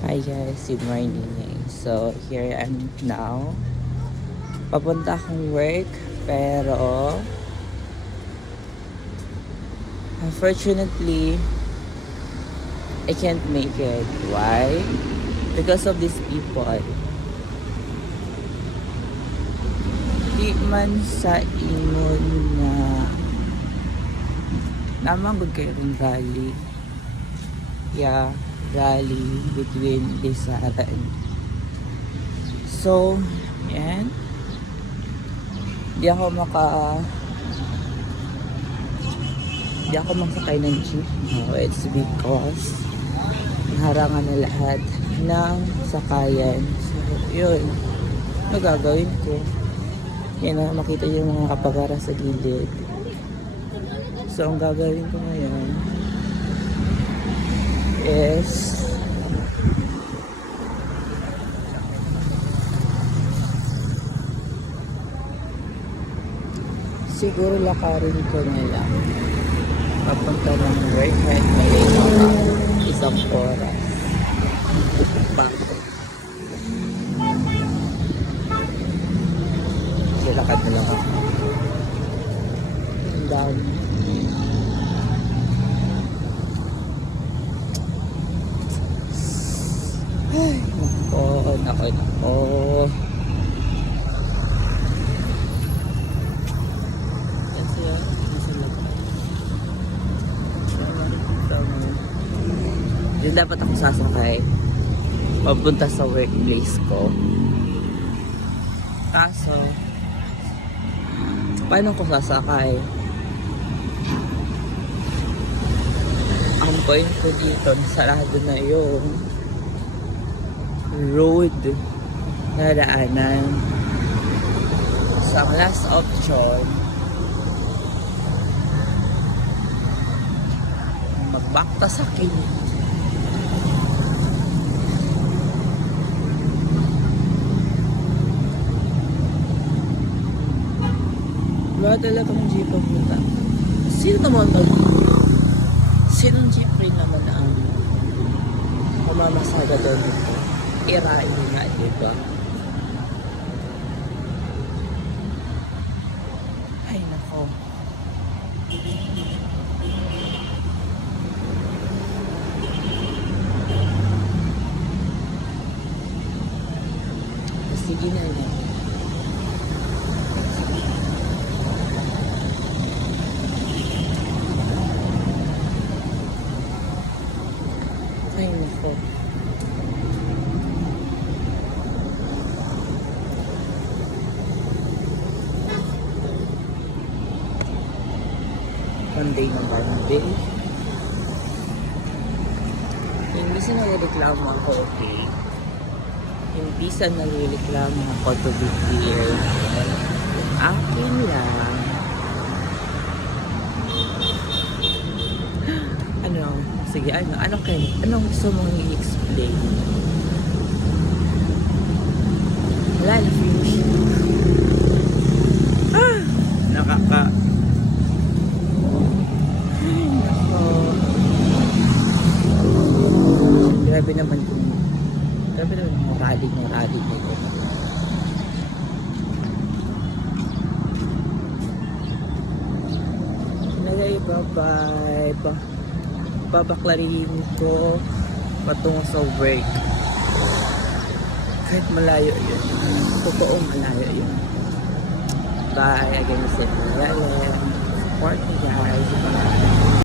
Hi guys, good morning. So, here I am now. Papunta akong work, pero unfortunately, I can't make it. Why? Because of these people. Di man sa ingon na naman good kayo ng rally. Yeah, rally between Lisa and so, yan. Di ako makasakay ng jeep. No, it's because naharangan na lahat ng sakayan. So, yun. Ano gagawin ko? Yan na, makita yung mga kapagara sa gilid. So, ang gagawin ko ngayon is siguro lakarin ko na lang papunta ng work kahit may isang oras bago. Silakad na lang ako. Ang dami. Ay, nako. Diyan dapat ako sasakay papunta sa workplace ko. Kaso, paano ko sasakay? Ang point ko dito, sarado na yung road na daanan. So, ang last option, magbakta sa kilid. Wala talagang jeep ang puta. Sinong jeep rin naman ang kumamasada doon dito? Irain nga, diba? Ay, nako. Sige na yan. Ay, nako. Monday na Monday. Hindi sa nagreklamo ako, okay? Hindi sa nagreklamo ako to be here. Akin lang. Ano? Sige, anong gusto mong i-explain? Wala na finish. Nakaka... Ay, nako. Grabe naman yung rally na ito. Nagay, bye-bye. Babaklarin ko patungo sa work. Kahit malayo yun. Totoong malayo yun. Bye. Again, sa support me guys. Bye.